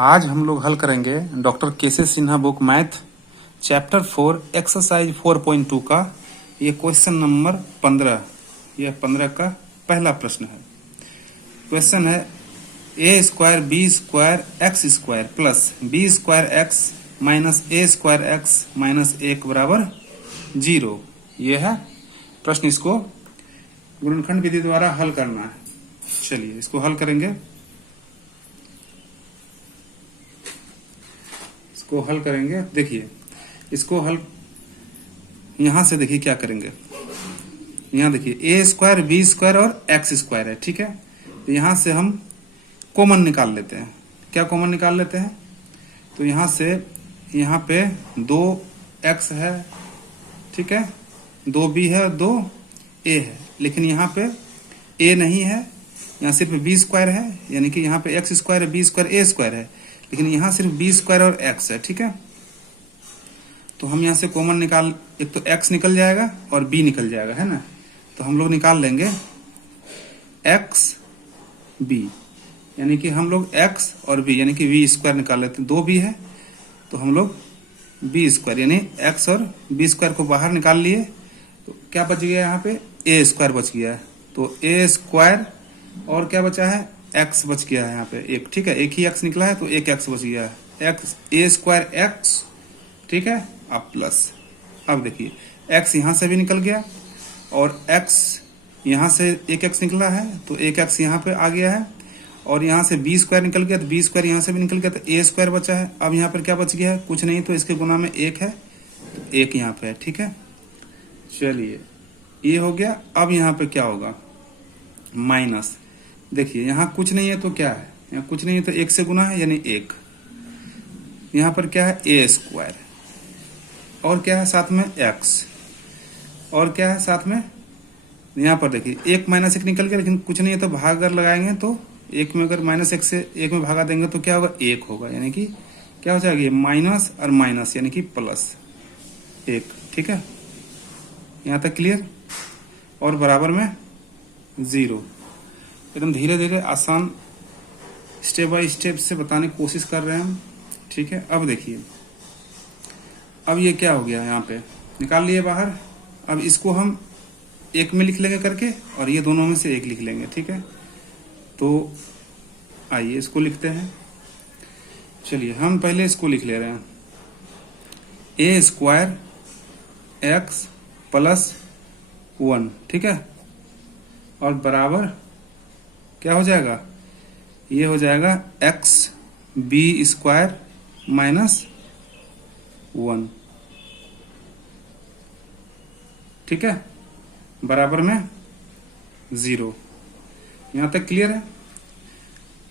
आज हम लोग हल करेंगे डॉक्टर केसे Sinha book math chapter 4 exercise 4.2 का ये क्वेश्चन नंबर 15। यह 15 का पहला प्रश्न है। क्वेश्चन है a square b square x square plus B square x minus a square x minus 1 बराबर 0। यह है प्रश्न। इसको गुणनखंड विधि द्वारा हल करना है। चलिए इसको हल करेंगे। को हल करेंगे। देखिए इसको हल यहां से देखिए क्या करेंगे। यहां देखिए ए स्क्वायर बी स्क्वायर और एक्स स्क्वायर है, ठीक है। तो यहां से हम कॉमन निकाल लेते हैं। क्या कॉमन निकाल लेते हैं? तो यहां से यहां पे 2x है, ठीक है, 2b है और 2a है। लेकिन यहां पे a नहीं है, यहां सिर्फ b स्क्वायर है, यानी कि यहां पे x स्क्वायर है, b स्क्वायर a स्क्वायर है, लेकिन यहां सिर्फ बी स्क्वायर और एक्स है, ठीक है। तो हम यहां से कॉमन निकाल, एक तो एक्स निकल जाएगा और बी निकल जाएगा, है ना। तो हम लोग निकाल लेंगे एक्स बी, यानी कि हम लोग एक्स और बी यानी कि वी स्क्वायर निकाल लेते हैं। 2b है तो हम लोग बी स्क्वायर यानी एक्स और बी स्क्वायर को बाहर निकाल लिए। तो क्या बच गया? यहाँ पे ए स्क्वायर बच गया है। तो ए स्क्वायर और क्या बचा है? एक्स बच गया है यहाँ पे एक, ठीक है। एक ही एक्स निकला है तो एक एक्स बच गया है। एक्स ए स्क्वायर एक्स, ठीक है। अब प्लस, अब देखिए एक्स यहां से भी निकल गया और एक्स यहां से एक एक्स निकला है तो एक एक्स यहाँ पे आ गया है। और यहाँ से बी स्क्वायर निकल गया तो बी स्क्वायर यहाँ से भी निकल गया तो ए स्क्वायर बचा है। अब यहाँ पर क्या बच गया है? कुछ नहीं, तो इसके गुना में एक है तो एक यहाँ पे है, ठीक है। चलिए ये हो गया। अब यहाँ पे क्या होगा? माइनस। देखिए यहाँ कुछ नहीं है तो क्या है? यहाँ कुछ नहीं है तो एक से गुना है यानी एक। यहाँ पर क्या है? ए स्क्वायर और क्या है साथ में? एक्स और क्या है साथ में? यहाँ पर देखिए एक माइनस एक निकल गया, लेकिन कुछ नहीं है तो भाग अगर लगाएंगे तो एक में अगर माइनस एक से एक में भागा देंगे तो क्या होगा? एक होगा, यानी कि क्या हो जाएगा? माइनस और माइनस यानी कि प्लस एक, ठीक है। यहाँ तक क्लियर? और बराबर में 0। एकदम धीरे धीरे आसान स्टेप बाय स्टेप से बताने की कोशिश कर रहे हैं हम, ठीक है। अब देखिए अब ये क्या हो गया? यहाँ पे निकाल लिए बाहर। अब इसको हम एक में लिख लेंगे करके और ये दोनों में से एक लिख लेंगे, ठीक है। तो आइए इसको लिखते हैं। चलिए हम पहले इसको लिख ले रहे हैं। ए स्क्वायर एक्स प्लस 1, ठीक है। और बराबर क्या हो जाएगा? ये हो जाएगा एक्स बी स्क्वायर माइनस 1, ठीक है, बराबर में 0। यहां तक क्लियर है?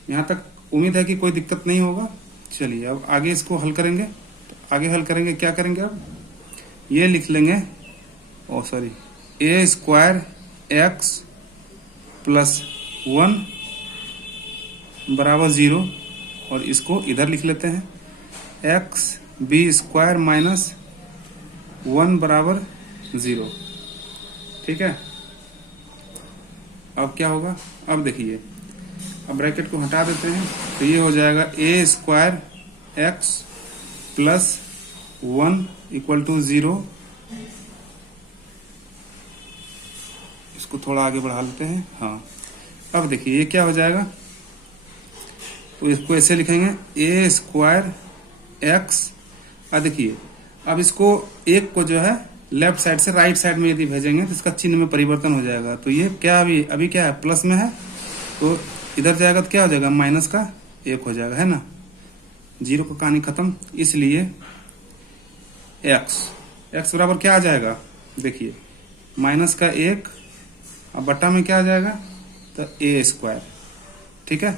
यहां तक उम्मीद है कि कोई दिक्कत नहीं होगा। चलिए अब आगे इसको हल करेंगे। तो आगे हल करेंगे, क्या करेंगे? अब ये लिख लेंगे, ए स्क्वायर एक्स प्लस 1 बराबर 0 और इसको इधर लिख लेते हैं एक्स बी स्क्वायर माइनस 1 बराबर 0, ठीक है। अब क्या होगा? अब देखिए अब ब्रैकेट को हटा देते हैं तो ये हो जाएगा a square x plus 1 equal to 0। इसको थोड़ा आगे बढ़ा लेते हैं। हाँ, अब देखिए ये क्या हो जाएगा? तो इसको ऐसे लिखेंगे ए स्क्वायर एक्स। अब देखिए अब इसको एक को जो है लेफ्ट साइड से राइट साइड में यदि भेजेंगे तो इसका चिन्ह में परिवर्तन हो जाएगा। तो ये क्या अभी क्या है? प्लस में है, तो इधर जाएगा तो क्या हो जाएगा? माइनस का 1 हो जाएगा, है ना। 0 का कहानी खत्म। इसलिए एक्स बराबर क्या आ जाएगा? देखिए माइनस का 1 अब बट्टा में क्या आ जाएगा? तो ए स्क्वायर, ठीक है।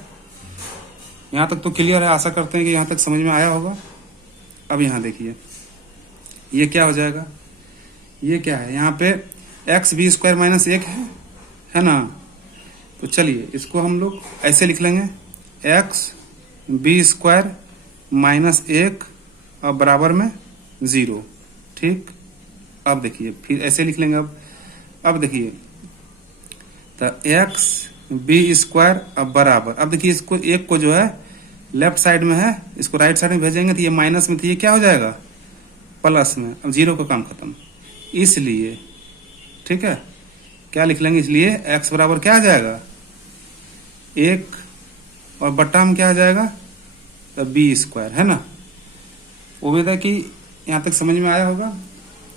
यहां तक तो क्लियर है। आशा करते हैं कि यहां तक समझ में आया होगा। अब यहां देखिए ये क्या हो जाएगा? ये क्या है? यहाँ पे एक्स बी स्क्वायर माइनस 1 है ना। तो चलिए इसको हम लोग ऐसे लिख लेंगे एक्स बी स्क्वायर माइनस 1 और बराबर में 0, ठीक। अब देखिए फिर ऐसे लिख लेंगे। अब देखिए तो एक्स बी स्क्वायर अब बराबर, अब देखिए इसको एक को जो है लेफ्ट साइड में है, इसको राइट साइड में भेजेंगे तो ये माइनस में, तो ये क्या हो जाएगा प्लस में। अब जीरो का काम खत्म, इसलिए ठीक है क्या लिख लेंगे, इसलिए x बराबर क्या आ जाएगा 1 और बट्टा में क्या आ जाएगा तो बी स्क्वायर, है ना। उम्मीद है कि यहां तक समझ में आया होगा।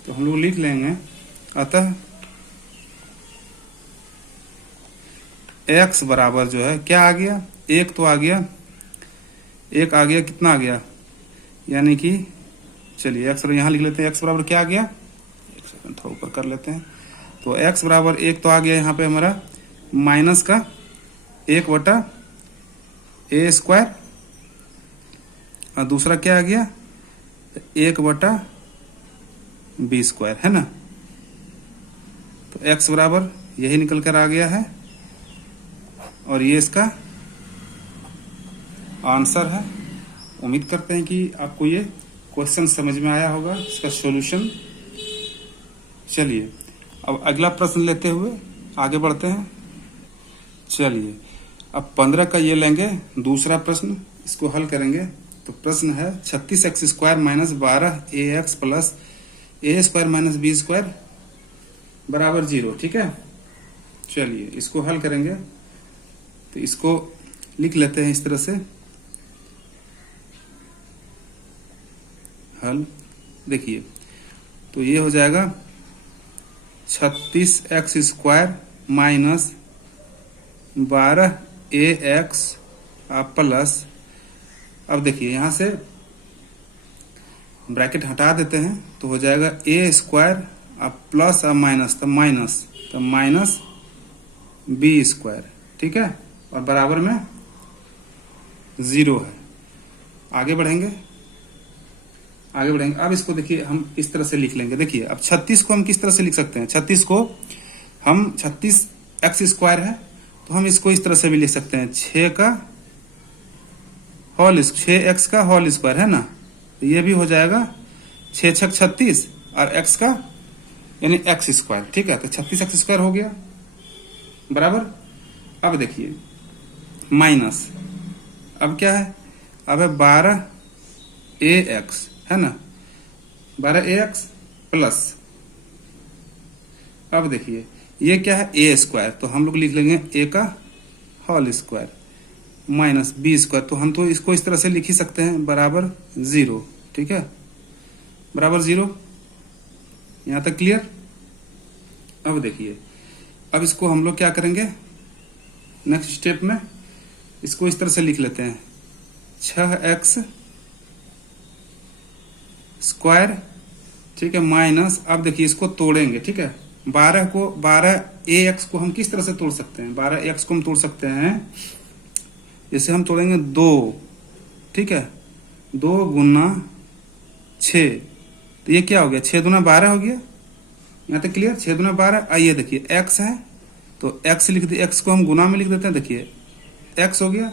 तो हम लोग लिख लेंगे अतः x बराबर जो है क्या आ गया, 1 तो आ गया, 1 आ गया, कितना आ गया, यानी कि चलिए x यहां लिख लेते हैं, x बराबर क्या आ गया, एक सेकंड थोड़ा ऊपर कर लेते हैं। तो x बराबर 1 तो आ गया यहाँ पे हमारा माइनस का 1 बटा ए स्क्वायर, और दूसरा क्या आ गया 1 बटा बी स्क्वायर, है ना। तो x बराबर यही निकल कर आ गया है और ये इसका आंसर है। उम्मीद करते हैं कि आपको ये क्वेश्चन समझ में आया होगा, इसका सॉल्यूशन। चलिए अब अगला प्रश्न लेते हुए आगे बढ़ते हैं। चलिए अब 15 का ये लेंगे दूसरा प्रश्न, इसको हल करेंगे। तो प्रश्न है 36x स्क्वायर माइनस 12ax प्लस a square minus B square बराबर 0, ठीक है। चलिए इसको हल करेंगे, तो इसको लिख लेते हैं इस तरह से हल। देखिए तो ये हो जाएगा 36x square minus 12ax plus, अब देखिए यहां से ब्रैकेट हटा देते हैं तो हो जाएगा ए स्क्वायर प्लस माइनस, तो माइनस बी स्क्वायर, ठीक है, और बराबर में 0 है। आगे बढ़ेंगे। अब इसको देखिए हम इस तरह से लिख लेंगे। देखिए अब 36 को हम किस तरह से लिख सकते हैं, 36 को हम 36x स्क्वायर है तो हम इसको इस तरह से भी लिख सकते हैं 6x का होल स्क्वायर, है ना। तो ये भी हो जाएगा 6 6 36 और x का यानी x स्क्वायर, ठीक है। तो 36x स्क्वायर हो गया बराबर। अब देखिए माइनस, अब क्या है, अब है 12ax, है ना, 12ax प्लस, अब देखिए ये क्या है ए स्क्वायर, तो हम लोग लिख लेंगे ए का whole square minus B square, तो हम तो इसको इस तरह से लिख ही सकते हैं बराबर 0, ठीक है, बराबर 0। यहां तक क्लियर। अब देखिए अब इसको हम लोग क्या करेंगे, नेक्स्ट स्टेप में इसको इस तरह से लिख लेते हैं 6x स्क्वायर, ठीक है, माइनस, अब देखिए इसको तोड़ेंगे, ठीक है, 12ax को हम किस तरह से तोड़ सकते हैं, 12ax को हम तोड़ सकते हैं जैसे हम तोड़ेंगे 2, ठीक है, 2 गुना 6, तो ये क्या हो गया 6 दूना 12 हो गया। यहाँ तक क्लियर, 6 दूना 12। आइए देखिए x है तो x लिख दे, x को हम गुना में लिख देते हैं, देखिए x हो गया,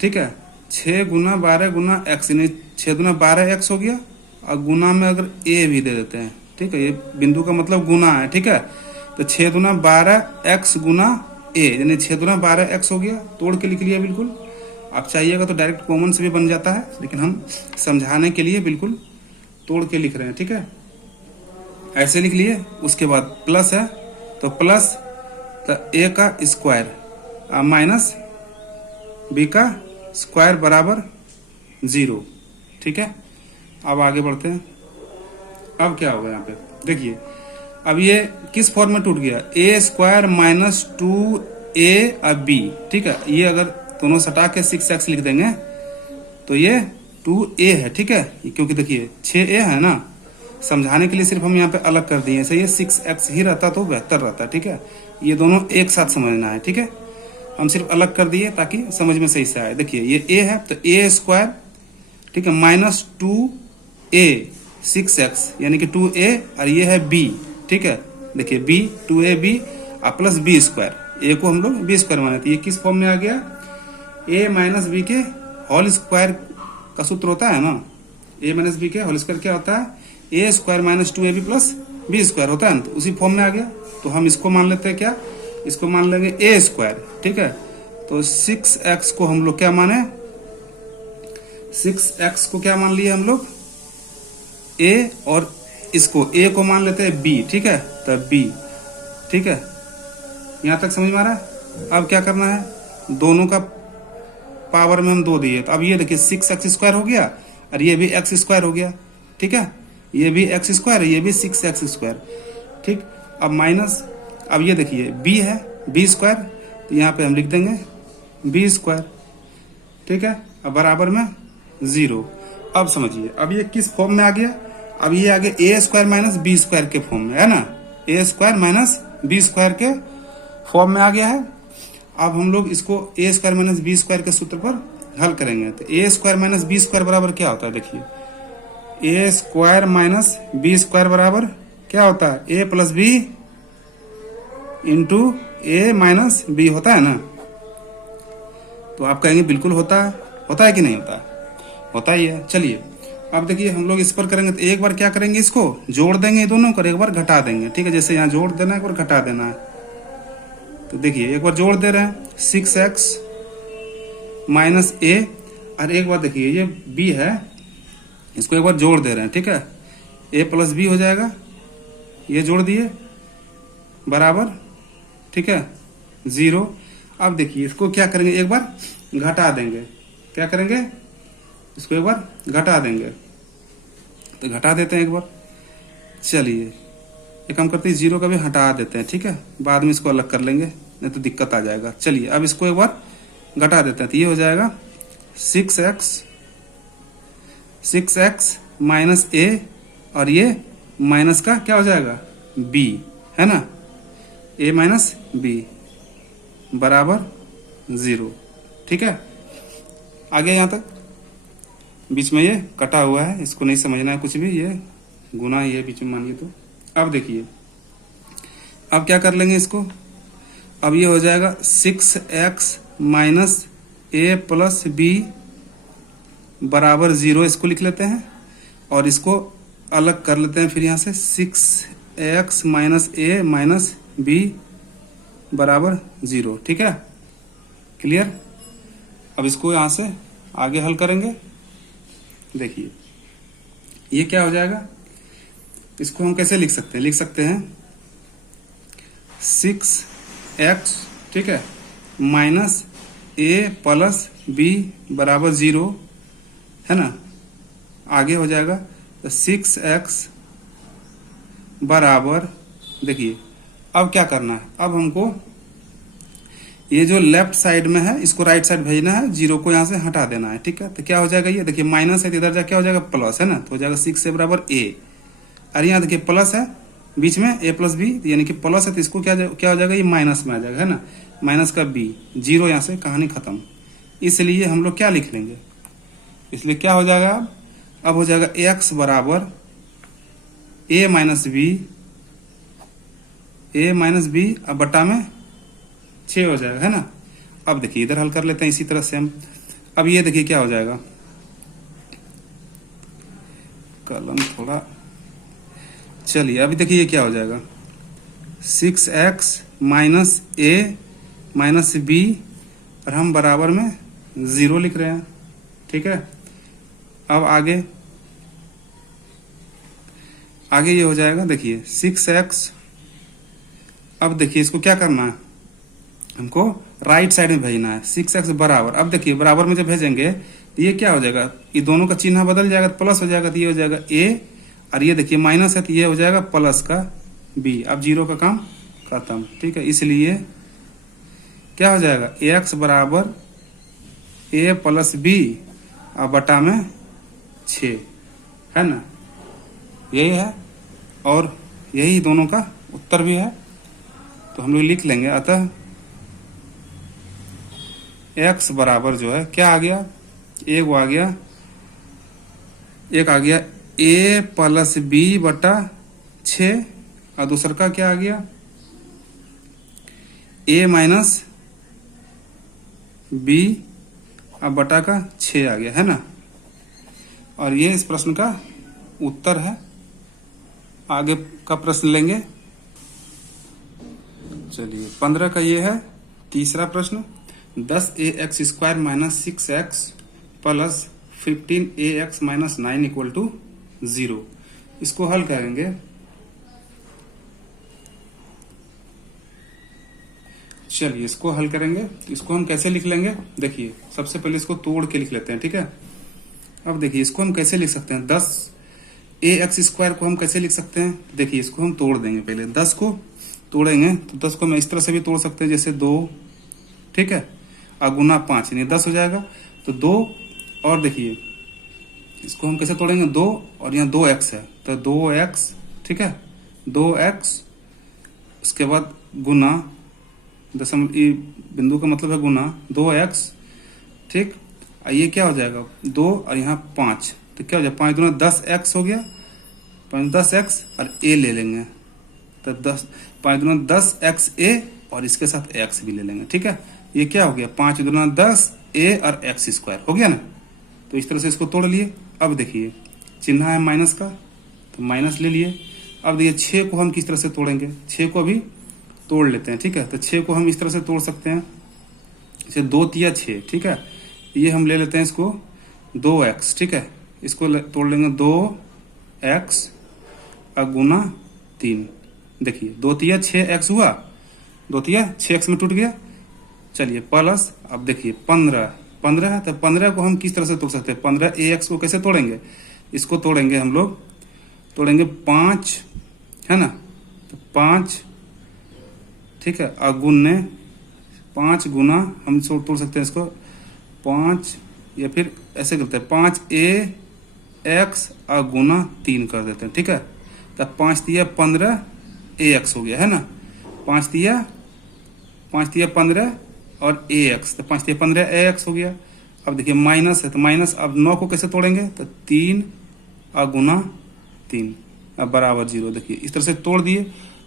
ठीक है, 6 गुना 12 गुना x, यानी 6 दूना 12x हो गया, और गुना में अगर a भी दे देते हैं, ठीक है, ये बिंदु का मतलब गुना है, ठीक है। तो 6 दूना 12x गुना a, यानी 6 दूना 12x हो गया, तोड़ के लिख लिया बिल्कुल। आप चाहिएगा तो डायरेक्ट कॉमन से भी बन जाता है, लेकिन हम समझाने के लिए बिल्कुल तोड़ के लिख रहे हैं, ठीक है, ऐसे लिख लिए। उसके बाद प्लस है तो प्लस, तो a का स्क्वायर माइनस b का स्क्वायर बराबर 0, ठीक है। अब आगे बढ़ते हैं। अब क्या होगा यहाँ पे देखिए, अब ये किस फॉर्म में टूट गया, ए स्क्वायर माइनस 2a बी, ठीक है। ये अगर दोनों सटा के 6x लिख देंगे तो ये 2a है, ठीक है, क्योंकि देखिए 6a है ना, समझाने के लिए सिर्फ हम यहाँ पे अलग कर दिए, सही है, 6x ही रहता तो बेहतर रहता, ठीक है। ये दोनों एक साथ समझना है, ठीक है, हम सिर्फ अलग कर दिए ताकि समझ में सही से आए। देखिए ये a है तो a स्क्वायर, ठीक है, माइनस 2a 6x यानी कि 2a, और ये है b, ठीक है, देखिए b 2ab plus b square, a को हम लोग b स्क्वायर माने, तो ये किस फॉर्म में आ गया, a माइनस b के होल स्क्वायर का सूत्र होता है ना, a माइनस b के होल स्क्वायर क्या होता है, a square minus 2ab plus b square होता है ना, तो उसी फॉर्म में आ गया। तो हम इसको मान लेते हैं, क्या, इसको मान लेंगे a स्क्वायर, ठीक है। तो 6x को हम लोग क्या माने 6x को क्या मान लिए हम लोग, a, और इसको a को मान लेते हैं b, ठीक है, तो b, ठीक है, यहां तक समझ में आ रहा है। अब क्या करना है, दोनों का पावर में हम 2 दिए, तो अब ये देखिए 6x² हो गया और ये भी x² हो गया, ठीक है, ये भी x², ये भी 6x², ठीक। अब माइनस, अब ये देखिए b है b², तो यहाँ पे हम लिख देंगे b², ठीक है, अब बराबर में 0। अब समझिए, अब ये किस फॉर्म में आ गया, अब ये आगे a² माइनस b² के फॉर्म में है ना, a² माइनस b² के फॉर्म में आ गया है। अब हम लोग इसको a² माइनस b² के सूत्र पर हल करेंगे, तो a² माइनस b² बराबर क्या होता है, देखिए a² माइनस b² बराबर क्या होता है, a plus b into a minus b होता है ना। तो आप कहेंगे बिल्कुल होता है कि नहीं होता, होता ही है। चलिए अब देखिए हम लोग इस पर करेंगे, तो एक बार क्या करेंगे, इसको जोड़ देंगे दोनों को, एक बार घटा देंगे, ठीक है, जैसे यहाँ जोड़ देना है, एक बार घटा देना है। तो देखिए एक बार जोड़ दे रहे हैं 6x माइनस a, और एक बार देखिए ये b है, इसको एक बार जोड़ दे रहे हैं, ठीक है, a प्लस b हो जाएगा, ये जोड़ दिए बराबर, ठीक है, 0। अब देखिए इसको क्या करेंगे, एक बार घटा देंगे, क्या करेंगे, इसको एक बार घटा देंगे, तो घटा देते हैं एक बार। चलिए एक काम करते हैं, 0 का भी हटा देते हैं, ठीक है, बाद में इसको अलग कर लेंगे, नहीं तो दिक्कत आ जाएगा। चलिए अब इसको एक बार घटा देते हैं, तो ये हो जाएगा 6x माइनस a, और ये माइनस का क्या हो जाएगा b, है ना, a माइनस b बराबर 0, ठीक है। आगे यहां तक, बीच में ये कटा हुआ है, इसको नहीं समझना है कुछ भी, ये गुना ही है बीच में मानिए। तो अब देखिए, अब क्या कर लेंगे इसको, अब ये हो जाएगा 6x minus a plus b बराबर 0, इसको लिख लेते हैं, और इसको अलग कर लेते हैं फिर यहाँ से, 6x minus a minus b बराबर 0, ठीक है, क्लियर। अब इसको यहां से आगे हल करेंगे, देखिए ये क्या हो जाएगा, इसको हम कैसे लिख सकते हैं, लिख सकते हैं 6x, ठीक है, माइनस a प्लस b बराबर 0, है ना, आगे हो जाएगा तो 6x बराबर, देखिए अब क्या करना है, अब हमको ये जो लेफ्ट साइड में है इसको राइट साइड भेजना है, 0 को यहां से हटा देना है, ठीक है। तो क्या हो जाएगा, ये देखिए माइनस है, तो इधर जा क्या हो जाएगा प्लस, है ना, तो हो जाएगा 6 से बराबर a, और यहाँ देखिए प्लस है बीच में a प्लस b, यानी कि प्लस है, तो इसको क्या हो जाएगा, ये माइनस में आ जाएगा, है ना, माइनस का b, 0 यहाँ से कहानी खत्म। इसलिए हम लोग क्या लिख लेंगे, इसलिए क्या हो जाएगा, अब हो जाएगा x बराबर a माइनस b, अब बटा में 6 हो जाएगा, है ना। अब देखिए इधर हल कर लेते हैं इसी तरह से हम, अब ये देखिए क्या हो जाएगा, कलम थोड़ा, चलिए अभी देखिए ये क्या हो जाएगा, 6x minus a minus b, और हम बराबर में 0 लिख रहे हैं, ठीक है। अब आगे ये हो जाएगा, देखिए 6x, अब देखिए इसको क्या करना है, हमको राइट साइड में भेजना है, 6x बराबर, अब देखिए बराबर में जब भेजेंगे तो ये क्या हो जाएगा, ये दोनों का चिन्ह बदल जाएगा, तो प्लस हो जाएगा, तो ये हो जाएगा a, और ये देखिए माइनस है, तो ये हो जाएगा प्लस का b, अब 0 का काम खत्म, ठीक है। इसलिए क्या हो जाएगा, x बराबर a प्लस b और बटा में 6, है ना, यही है, और यही दोनों का उत्तर भी है। तो हम लोग लिख लेंगे, अतः x बराबर जो है क्या आ गया, एक आ गया, एक आ गया a प्लस b बटा 6, और दूसरा का क्या आ गया, a माइनस b अब बटा का 6 आ गया, है ना। और ये इस प्रश्न का उत्तर है। आगे का प्रश्न लेंगे, चलिए 15 का ये है तीसरा प्रश्न, 10ax² minus 6x plus 15ax minus 9 equal to 0। इसको हल करेंगे, चलिए इसको हल करेंगे। तो इसको हम कैसे लिख लेंगे, देखिए सबसे पहले इसको तोड़ के लिख लेते हैं, ठीक है। अब देखिए इसको हम कैसे लिख सकते हैं, 10ax² को हम कैसे लिख सकते हैं, देखिए इसको हम तोड़ देंगे। पहले 10 को तोड़ेंगे तो 10 को मैं इस तरह से भी तोड़ सकते हैं, जैसे 2, ठीक है, और गुना 5 यानी 10 हो जाएगा। तो 2 और देखिए इसको हम कैसे तोड़ेंगे, 2 और यहाँ 2x है तो 2x, ठीक है, 2x, उसके बाद गुना, दशमलव बिंदु का मतलब है गुना 2x, ठीक। ये क्या हो जाएगा 2 और यहाँ 5, तो क्या हो जाएगा 5 दूना 10x हो गया, 5 10x और a ले लेंगे तो 5 दूना 10x a और इसके साथ x भी ले लेंगे, ठीक है। ये क्या हो गया 5 दूना 10 a और x² हो गया ना। तो इस तरह से इसको तोड़ लिए। अब देखिए चिन्ह है माइनस का तो माइनस ले लिए। अब देखिए 6 को हम किस तरह से तोड़ेंगे, 6 को भी तोड़ लेते हैं, ठीक है। तो 6 को हम इस तरह से तोड़ सकते हैं, जैसे 2 तिया 6, ठीक है। ये हम ले लेते हैं इसको 2x, ठीक है, इसको तोड़ लेंगे 2x और गुना 3। देखिए 2 तिया 6x हुआ, 2 तिया 6x में टूट गया। चलिए प्लस, अब देखिए 15 है तो 15 को हम किस तरह से तोड़ सकते हैं, 15ax को कैसे तोड़ेंगे, इसको तोड़ेंगे हम लोग, तोड़ेंगे 5, है ना, तो 5, ठीक है, और गुने 5 गुना हम तोड़ सकते हैं इसको 5, या फिर ऐसे करते हैं 5ax और गुना 3 कर देते हैं, ठीक है। तो 5 तिया 15ax हो गया, है ना, 5 तिया 15 और ax, तो 5 तिया 15ax हो गया। अब देखिए माइनस है तो माइनस, अब 9 को कैसे तोड़ेंगे, तो 3 और गुना 3 अब बराबर 0। देखिए इस तरह से तोड़ दिए।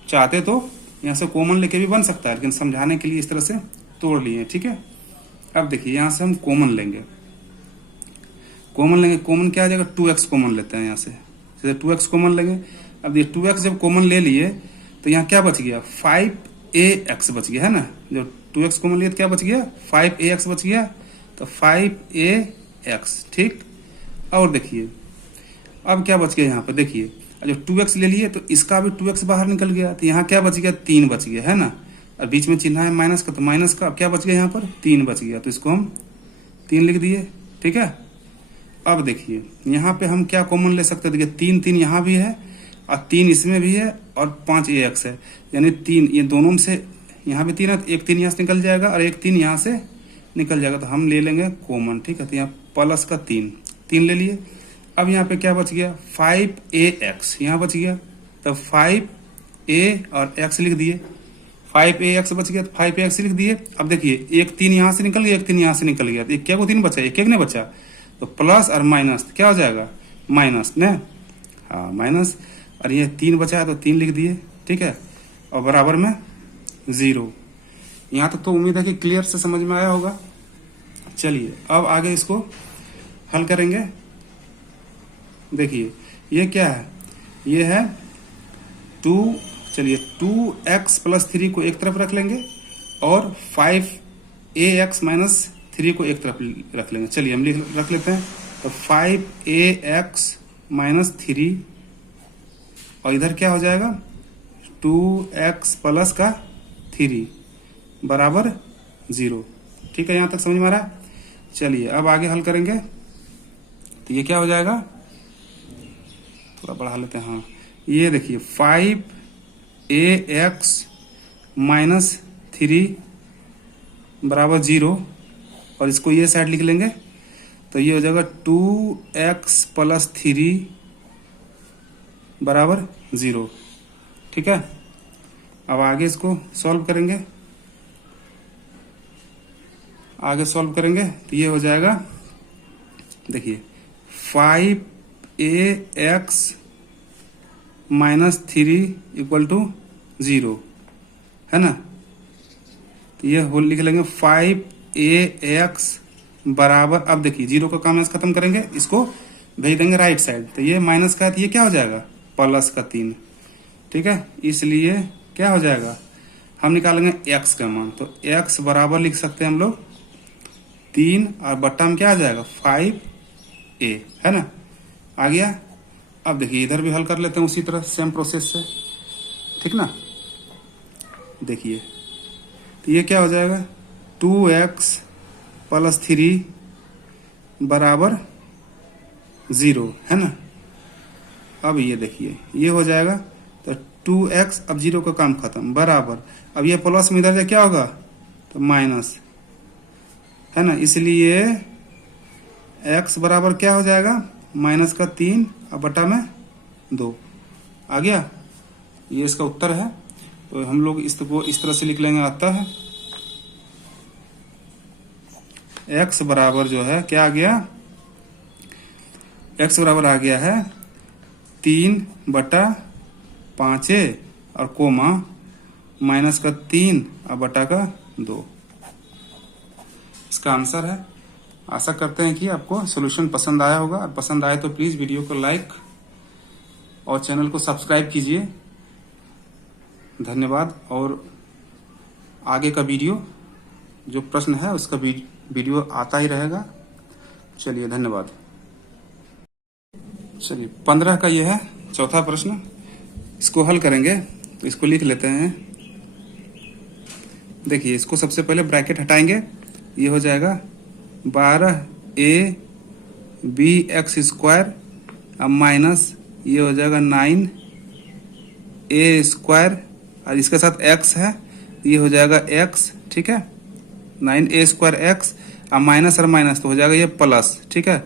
चाहते तो यहाँ से कॉमन लेके भी बन सकता है, लेकिन समझाने के लिए इस तरह से तोड़ लिए, ठीक है। अब देखिए यहाँ से हम कॉमन लेंगे, कॉमन क्या आ जाएगा, 2x कॉमन लेते हैं यहाँ से, जैसे 2x कॉमन लेंगे। अब ये 2x जब कॉमन ले लिए तो यहाँ क्या बच गया, 5ax बच गया, है ना। जब 2x कॉमन लिए तो क्या बच गया, 5ax बच गया, तो 5ax, ठीक। और देखिए अब क्या बच गया यहाँ पर, देखिए जब 2x ले लिए तो इसका भी 2x बाहर निकल गया, तो यहाँ क्या बच गया, 3 बच गया, है ना। और बीच में चिन्ह है माइनस का, तो माइनस का अब क्या बच गया, यहाँ पर 3 बच गया, तो इसको हम 3 लिख दिए, ठीक है। अब देखिए यहाँ पे हम क्या कॉमन ले सकते हैं, देखिए 3 यहाँ भी है और 3 इसमें भी है और 5ax है, यानी 3 ये दोनों में से यहाँ भी 3 है, तो एक 3 यहाँ से निकल जाएगा और एक 3 यहाँ से निकल जाएगा, तो हम ले लेंगे कॉमन, ठीक है। तो यहाँ प्लस का 3 ले लिए। अब यहाँ पे क्या बच गया, 5ax यहाँ बच गया, तो 5a और x लिख दिए, 5ax बच गया तो 5ax लिख दिए। अब देखिए एक 3 यहाँ से निकल गया, एक 3 यहाँ से निकल गया, तो एक क्या को 3 बचा, एक नहीं बचा, तो प्लस और माइनस तो क्या हो जाएगा, माइनस न, हाँ माइनस, और ये 3 बचा है तो 3 लिख दिए, ठीक है, और बराबर में 0। यहाँ तक तो उम्मीद है कि क्लियर से समझ में आया होगा। चलिए अब आगे इसको हल करेंगे। देखिए ये क्या है, ये है 2, चलिए 2x + 3 को एक तरफ रख लेंगे और 5ax - 3 को एक तरफ रख लेंगे। चलिए हम रख लेते हैं, तो 5ax - 3 और इधर क्या हो जाएगा, 2x + 3 बराबर 0, ठीक है। यहाँ तक समझ में आ रहा है। चलिए अब आगे हल करेंगे, तो ये क्या हो जाएगा, थोड़ा बढ़ा लेते हैं, हाँ ये देखिए 5ax - 3 बराबर 0, और इसको ये साइड लिख लेंगे, तो ये हो जाएगा 2x + 3 बराबर 0, ठीक है। अब आगे इसको सॉल्व करेंगे, तो ये हो जाएगा, देखिए 5ax - 3 = 0, है ना। तो ये होल लिख लेंगे 5ax बराबर, अब देखिए 0 का काम खत्म करेंगे, इसको भेज देंगे राइट साइड, तो ये माइनस का है, तो ये क्या हो जाएगा, प्लस का 3, ठीक है। इसलिए क्या हो जाएगा, हम निकालेंगे x का मान, तो x बराबर लिख सकते हैं हम लोग 3 और बट्टा में क्या आ जाएगा 5 ए, है ना, आ गया। अब देखिए इधर भी हल कर लेते हैं उसी तरह सेम प्रोसेस से, ठीक ना। देखिए तो ये क्या हो जाएगा, 2x प्लस 3 बराबर 0, है ना। अब ये देखिए ये हो जाएगा, तो 2x, अब 0 का काम खत्म, बराबर, अब ये प्लस में इधर से क्या होगा, तो माइनस, है ना। इसलिए x बराबर क्या हो जाएगा, माइनस का 3 अब बटा में 2, आ गया। ये इसका उत्तर है। तो हम लोग इसको इस तरह से लिख लेंगे, आता है x बराबर जो है क्या आ गया, x बराबर आ गया है 3/5 और कोमा माइनस का 3 और बटा का 2, इसका आंसर है। आशा करते हैं कि आपको सॉल्यूशन पसंद आया होगा। पसंद आए तो प्लीज वीडियो को लाइक और चैनल को सब्सक्राइब कीजिए। धन्यवाद। और आगे का वीडियो जो प्रश्न है उसका वीडियो आता ही रहेगा। चलिए धन्यवाद। चलिए 15 का ये है चौथा प्रश्न, इसको हल करेंगे। तो इसको लिख लेते हैं। देखिए इसको सबसे पहले ब्रैकेट हटाएंगे, ये हो जाएगा 12ab(x²) अब माइनस ये हो जाएगा 9a² और इसके साथ x है, ये हो जाएगा x, ठीक है, 9a²x अब माइनस और माइनस तो हो जाएगा ये प्लस, ठीक है।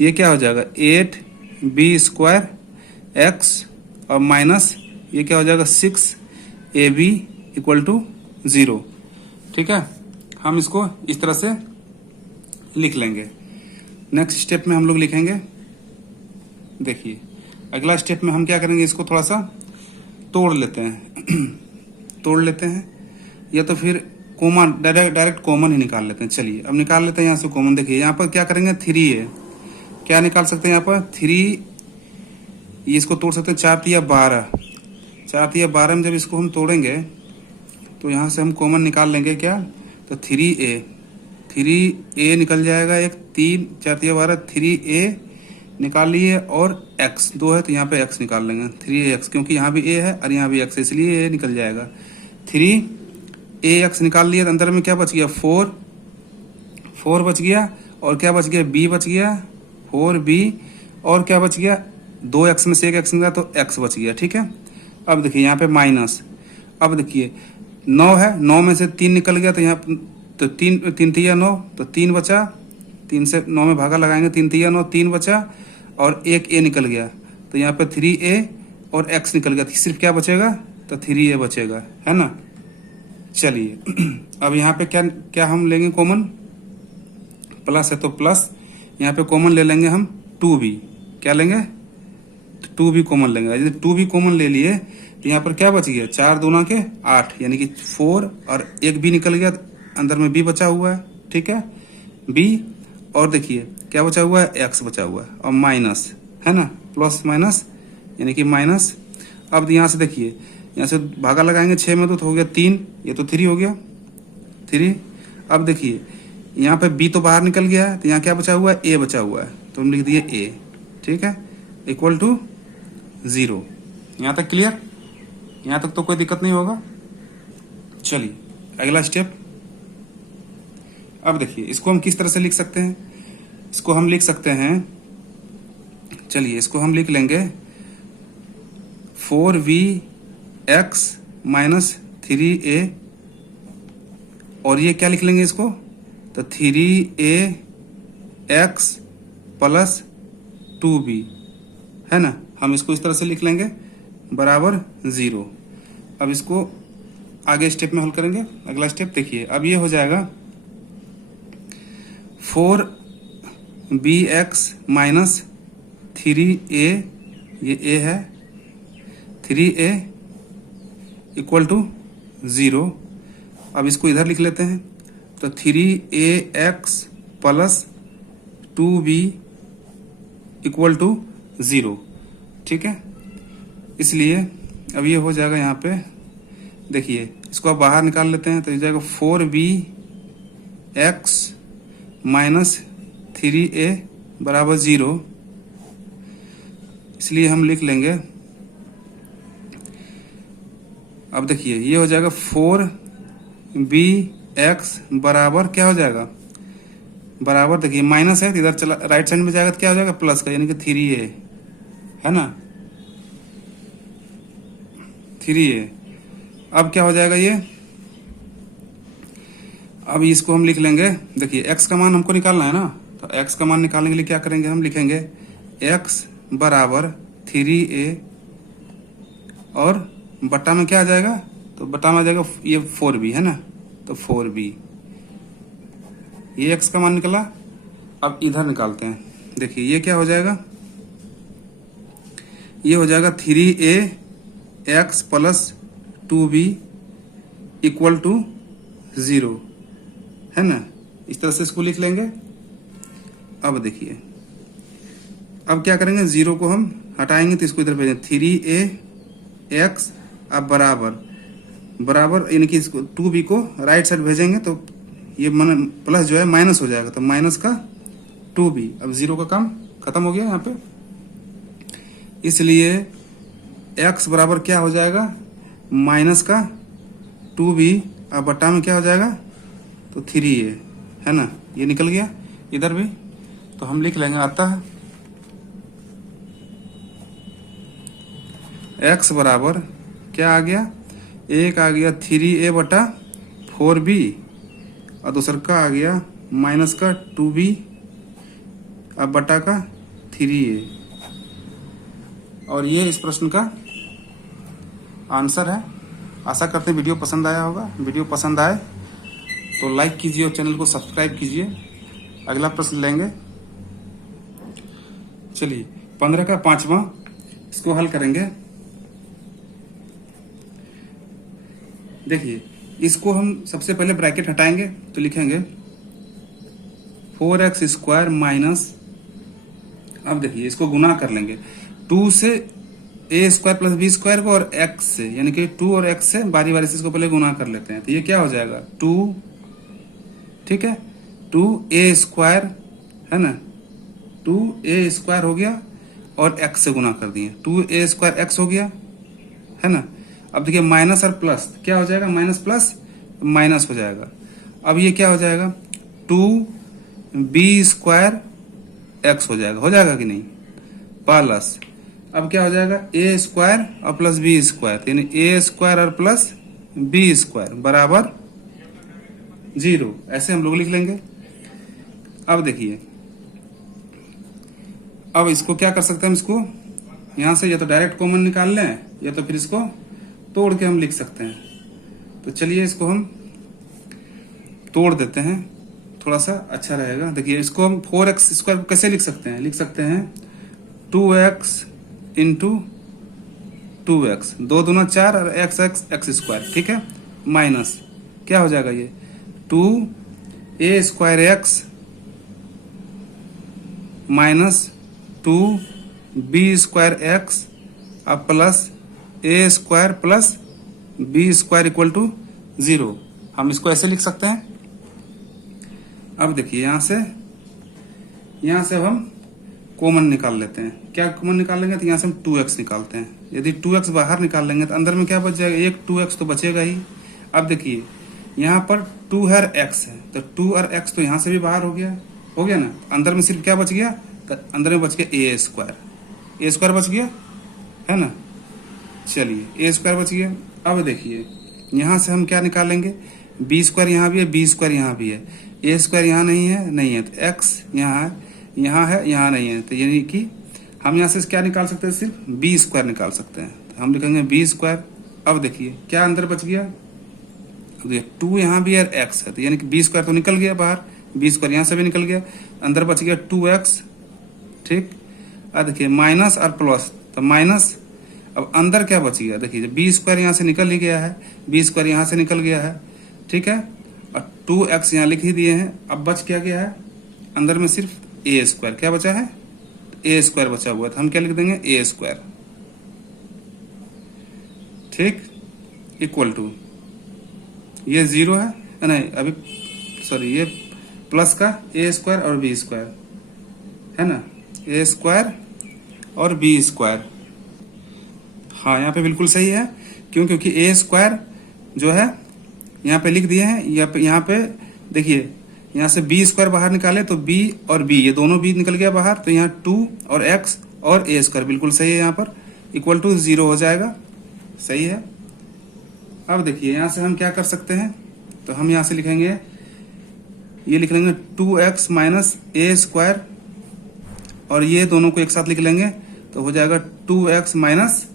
ये क्या हो जाएगा 8b²x और माइनस ये क्या हो जाएगा 6ab = 0, ठीक है। हम इसको इस तरह से लिख लेंगे। नेक्स्ट स्टेप में हम लोग लिखेंगे, देखिए अगला स्टेप में हम क्या करेंगे, इसको थोड़ा सा तोड़ लेते हैं तोड़ लेते हैं, या तो फिर कॉमन डायरेक्ट कॉमन ही निकाल लेते हैं। चलिए अब निकाल लेते हैं यहाँ से कॉमन। देखिए यहाँ पर क्या करेंगे, 3 है, क्या निकाल सकते हैं यहाँ पर 3, इसको तोड़ सकते हैं 4×3 = 12, 4×3 = 12 में जब इसको हम तोड़ेंगे तो यहाँ से हम कॉमन निकाल लेंगे क्या, तो 3a निकल जाएगा, एक 3, 4×3 = 12, 3a निकाल लिए और x 2 है तो यहाँ पे x निकाल लेंगे, 3ax, क्योंकि यहाँ भी a है और यहाँ भी x है इसलिए a निकल जाएगा। 3ax निकाल लिए तो अंदर में क्या बच गया, 4 बच गया, और क्या बच गया, b बच गया, 4b, और क्या बच गया, 2x में से एक x निकला तो x बच गया, ठीक है। अब देखिए यहाँ पे माइनस, अब देखिए 9 है, 9 में से 3 निकल गया तो यहाँ तो 3 3 9 तो 3 बचा, 3 से 9 में भागा लगाएंगे, 3 3 9 3 बचा और एक a निकल गया तो यहाँ पे 3a और x निकल गया, तो सिर्फ क्या बचेगा, तो 3a बचेगा, है ना। चलिए अब यहाँ पे क्या क्या हम लेंगे कॉमन, प्लस है तो प्लस, यहाँ पे कॉमन ले लेंगे हम 2b, क्या लेंगे, 2b कॉमन लेंगे। यदि 2b कॉमन ले लिए तो यहाँ पर क्या बच गया, 4 दूना के 8 यानी कि 4 और एक b निकल गया, अंदर में b बचा हुआ है, ठीक है, b, और देखिए क्या बचा हुआ है, x बचा हुआ है और माइनस, है ना, प्लस माइनस यानी कि माइनस। अब यहाँ से देखिए यहाँ से भागा लगाएंगे 6 में तो हो गया 3, ये तो 3 हो गया 3। अब देखिए यहाँ पे b तो बाहर निकल गया है तो यहाँ क्या बचा हुआ है, a बचा हुआ है, तो हम लिख दिए a, ठीक है, = 0। यहाँ तक क्लियर, यहाँ तक तो कोई दिक्कत नहीं होगा। चलिए अगला स्टेप। अब देखिए इसको हम किस तरह से लिख सकते हैं, इसको हम लिख सकते हैं, चलिए इसको हम लिख लेंगे 4vx - 3a, और ये क्या लिख लेंगे इसको, तो 3ax + 2b, है ना। हम इसको इस तरह से लिख लेंगे बराबर 0। अब इसको आगे स्टेप में हल करेंगे। अगला स्टेप देखिए, अब ये हो जाएगा 4bx - 3a, ये a है, 3a = 0। अब इसको इधर लिख लेते हैं, तो 3ax + 2b = 0, ठीक है। इसलिए अब ये हो जाएगा, यहाँ पे देखिए इसको आप बाहर निकाल लेते हैं तो ये जाएगा 4bx - 3a बराबर 0, इसलिए हम लिख लेंगे। अब देखिए ये हो जाएगा 4bx बराबर क्या हो जाएगा, बराबर देखिए माइनस है, इधर चला राइट साइड में जाएगा तो क्या हो जाएगा प्लस का, यानी कि 3a है ना, 3a। अब क्या हो जाएगा ये, अब इसको हम लिख लेंगे। देखिए x का मान हमको निकालना है ना, तो x का मान निकालने के लिए क्या करेंगे, हम लिखेंगे x बराबर 3a और बट्टा में क्या आ जाएगा, तो बट्टा में आ जाएगा ये 4b है ना, तो 4b, ये x का मान निकला। अब इधर निकालते हैं। देखिए ये क्या हो जाएगा, ये हो जाएगा 3ax plus 2b equal to 0 है ना, इस तरह से इसको लिख लेंगे। अब देखिए अब क्या करेंगे, 0 को हम हटाएंगे तो इसको इधर भेजेंगे, 3ax अब बराबर यानी कि इसको 2b को राइट साइड भेजेंगे तो ये प्लस जो है माइनस हो जाएगा, तो माइनस का 2b। अब 0 का काम खत्म हो गया यहाँ पे, इसलिए x बराबर क्या हो जाएगा, माइनस का 2b अब बट्टा में क्या हो जाएगा, तो 3a है ना, ये निकल गया इधर भी। तो हम लिख लेंगे अतः x बराबर क्या आ गया, एक आ गया 3a बटा 4b और दूसरा का आ गया माइनस का 2b अब बटा का 3a। और ये इस प्रश्न का आंसर है। आशा करते हैं वीडियो पसंद आया होगा। वीडियो पसंद आए तो लाइक कीजिए और चैनल को सब्सक्राइब कीजिए। अगला प्रश्न लेंगे। चलिए 15 का 5वां इसको हल करेंगे। देखिए इसको हम सबसे पहले ब्रैकेट हटाएंगे तो लिखेंगे 4x स्क्वायर माइनस, अब देखिए इसको गुना कर लेंगे 2 से a square plus B square को और x से, यानी कि 2 और x से बारी बारी से इसको पहले गुना कर लेते हैं। तो ये क्या हो जाएगा 2, ठीक है, 2a स्क्वायर है ना, 2a स्क्वायर हो गया और x से गुना कर दिए, 2a स्क्वायर x हो गया है ना। अब देखिए माइनस और प्लस क्या हो जाएगा, माइनस प्लस माइनस हो जाएगा। अब ये क्या हो जाएगा 2b स्क्वायर x हो जाएगा कि नहीं, प्लस अब क्या हो जाएगा a स्क्वायर और प्लस b स्क्वायर, यानी a स्क्वायर और प्लस b स्क्वायर बराबर 0, ऐसे हम लोग लिख लेंगे। अब देखिए अब इसको क्या कर सकते हैं, हम इसको यहां से या तो डायरेक्ट कॉमन निकाल लें या तो फिर इसको तोड़ के हम लिख सकते हैं। तो चलिए इसको हम तोड़ देते हैं, थोड़ा सा अच्छा रहेगा। देखिए इसको हम 4x स्क्वायर कैसे लिख सकते हैं, लिख सकते हैं 2x इंटू 2x, 2 दूना 4 और x स्क्वायर, ठीक है, माइनस क्या हो जाएगा ये 2a square x minus 2b square x अब plus a square plus b square equal to 0। हम इसको ऐसे लिख सकते हैं। अब देखिए यहां से हम कॉमन निकाल लेते हैं। क्या कॉमन निकाल लेंगे, तो यहां से हम 2x निकालते हैं। यदि 2x बाहर निकाल लेंगे तो अंदर में क्या बच जाएगा, एक 2x तो बचेगा ही। अब देखिए यहाँ पर 2 है x है, तो 2 और x तो यहां से भी बाहर हो गया ना। अंदर में सिर्फ क्या बच गया, तो अंदर में बच गया a स्क्वायर बच गया है ना। चलिए a स्क्वायर बच गया। अब देखिए यहां से हम क्या निकालेंगे, b स्क्वायर यहाँ भी है, b स्क्वायर यहाँ भी है, a स्क्वायर यहाँ नहीं है, तो x यहाँ है, यहाँ नहीं है, तो यानी कि हम यहाँ से क्या निकाल सकते हैं, सिर्फ b स्क्वायर निकाल सकते हैं। तो हम लिखेंगे b स्क्वायर। अब देखिए क्या अंदर बच गया, 2 यहाँ भी है और x है, तो यानी कि b स्क्वायर तो निकल गया बाहर, b स्क्वायर यहाँ से भी निकल गया, अंदर बच गया 2x, ठीक। अब देखिए माइनस और प्लस, तो माइनस, अब अंदर क्या बच गया, देखिए बी स्क्वायर यहाँ से निकल ही गया है, बी स्क्वायर यहाँ से निकल गया है, ठीक है, और 2x यहाँ लिख ही दिए हैं। अब बच क्या गया है, अंदर में सिर्फ a स्क्वायर क्या बचा है, a स्क्वायर बचा हुआ है, तो हम क्या लिख देंगे a स्क्वायर, ठीक, इक्वल टू ये 0 है नहीं, अभी सॉरी ये प्लस का a स्क्वायर और b स्क्वायर है ना, ए स्क्वायर और बी स्क्वायर। हाँ यहाँ पे बिल्कुल सही है, क्यों? क्योंकि ए स्क्वायर जो है यहाँ पे लिख दिए हैं, यहाँ पे देखिए, यहाँ से बी स्क्वायर बाहर निकाले तो बी और बी, ये दोनों बी निकल गया बाहर, तो यहाँ 2 और एक्स और ए स्क्वायर बिल्कुल सही है, यहाँ पर इक्वल टू 0 हो जाएगा। सही है। अब देखिए यहाँ से हम क्या कर सकते हैं, तो हम यहाँ से लिखेंगे, ये लिख लेंगे 2x माइनस ए स्क्वायर, और ये दोनों को एक साथ लिख लेंगे तो हो जाएगा 2x माइनस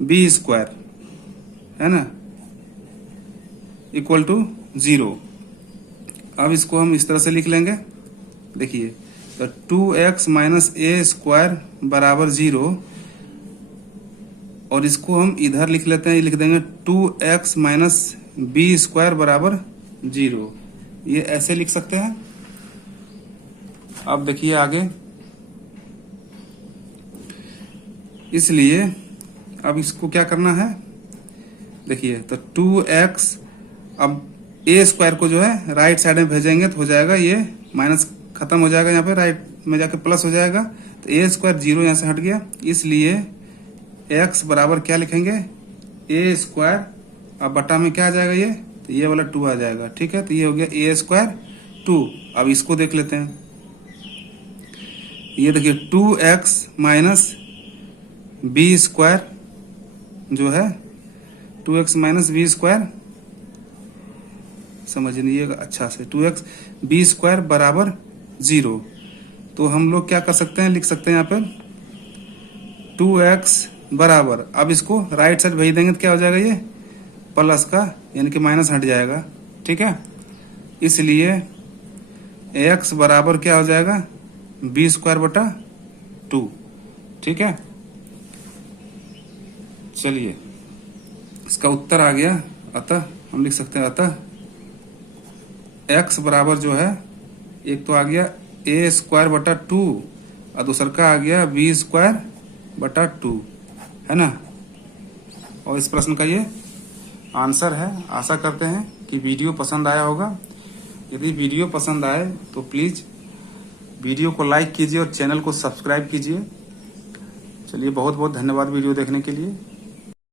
बी स्क्वायर, है ना, इक्वल टू 0। अब इसको हम इस तरह से लिख लेंगे, देखिए, तो 2x माइनस ए स्क्वायर बराबर 0, और इसको हम इधर लिख लेते हैं, लिख देंगे 2x माइनस बी स्क्वायर बराबर 0। ये ऐसे लिख सकते हैं। अब देखिए आगे, इसलिए अब इसको क्या करना है, देखिए, तो 2x, अब ए स्क्वायर को जो है राइट साइड में भेजेंगे तो हो जाएगा, ये माइनस खत्म हो जाएगा, यहाँ पे राइट में जाके प्लस हो जाएगा, तो ए स्क्वायर 0 यहाँ से हट गया, इसलिए x बराबर क्या लिखेंगे, ए स्क्वायर, अब बटा में क्या आ जाएगा, ये तो ये वाला 2 आ जाएगा। ठीक है, तो ये हो गया ए स्क्वायर 2। अब इसको देख लेते हैं, ये देखिए 2x माइनस बी स्क्वायर जो है, 2x माइनस बी स्क्वायर, समझिएगा अच्छा से, 2x बी स्क्वायर बराबर 0। तो हम लोग क्या कर सकते हैं, लिख सकते हैं यहाँ पर 2x बराबर, अब इसको राइट साइड भेज देंगे तो क्या हो जाएगा, ये प्लस का, यानी कि माइनस हट जाएगा। ठीक है, इसलिए x बराबर क्या हो जाएगा, बी स्क्वायर बटा 2। ठीक है, चलिए इसका उत्तर आ गया। अतः हम लिख सकते हैं, अतः x बराबर जो है, एक तो आ गया ए स्क्वायर बटा 2 और दूसरा का आ गया बी स्क्वायर बटा 2, है ना। और इस प्रश्न का ये आंसर है। आशा करते हैं कि वीडियो पसंद आया होगा। यदि वीडियो पसंद आए तो प्लीज़ वीडियो को लाइक कीजिए और चैनल को सब्सक्राइब कीजिए। चलिए, बहुत बहुत धन्यवाद वीडियो देखने के लिए।